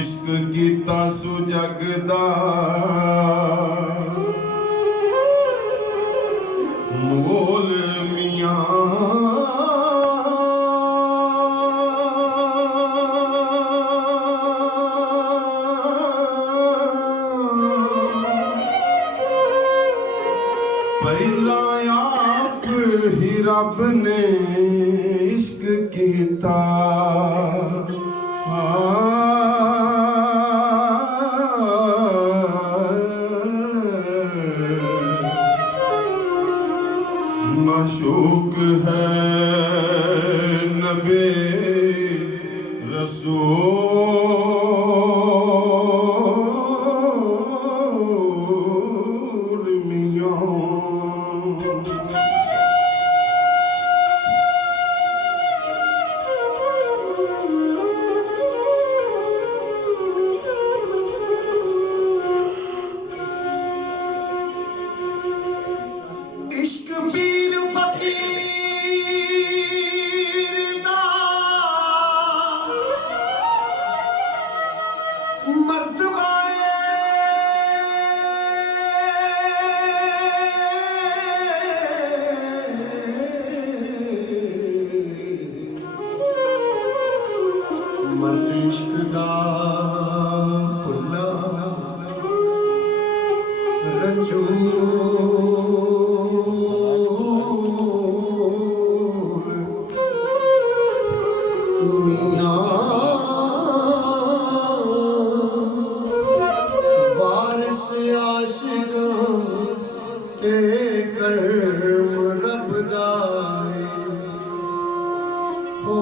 इश्क कीता सु जगदा मोल मियां पहला आप ही रब ने इश्क कीता माशूक है नबी रसूल मियां इश्क पीर फकीर दा मर्तबा मर्द इश्क दा भुल्ला रंजूर मियां वारिस आशिकां के कर्म रब दा हो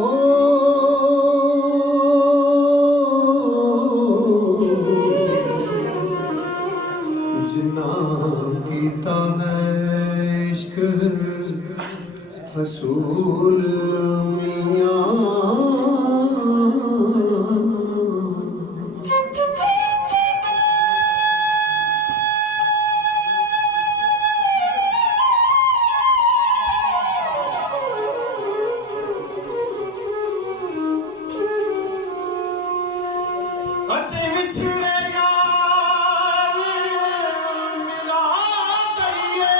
जिन्ना कीता है इश्क हसूल मियां असीं विछड़े यार मिला दईए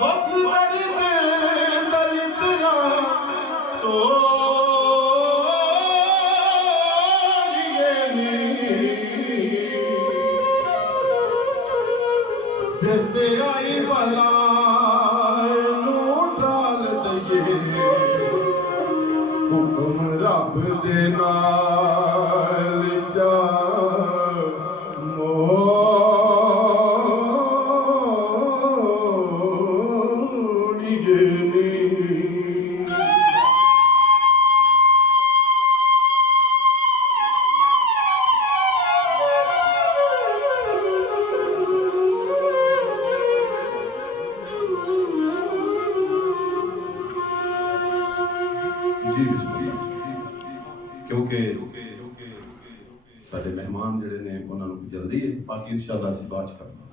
दुख दर्द दलितरा तोड़िए नी सिर ते आई बला नू टाल दईए हुक्म रब दे नाल चा मोड़िए नी जी क्योंकि साडे मेहमान जिहड़े ने उन्हां नूं जल्दी है बाकी इंशाअल्लाह असीं बात करांगे।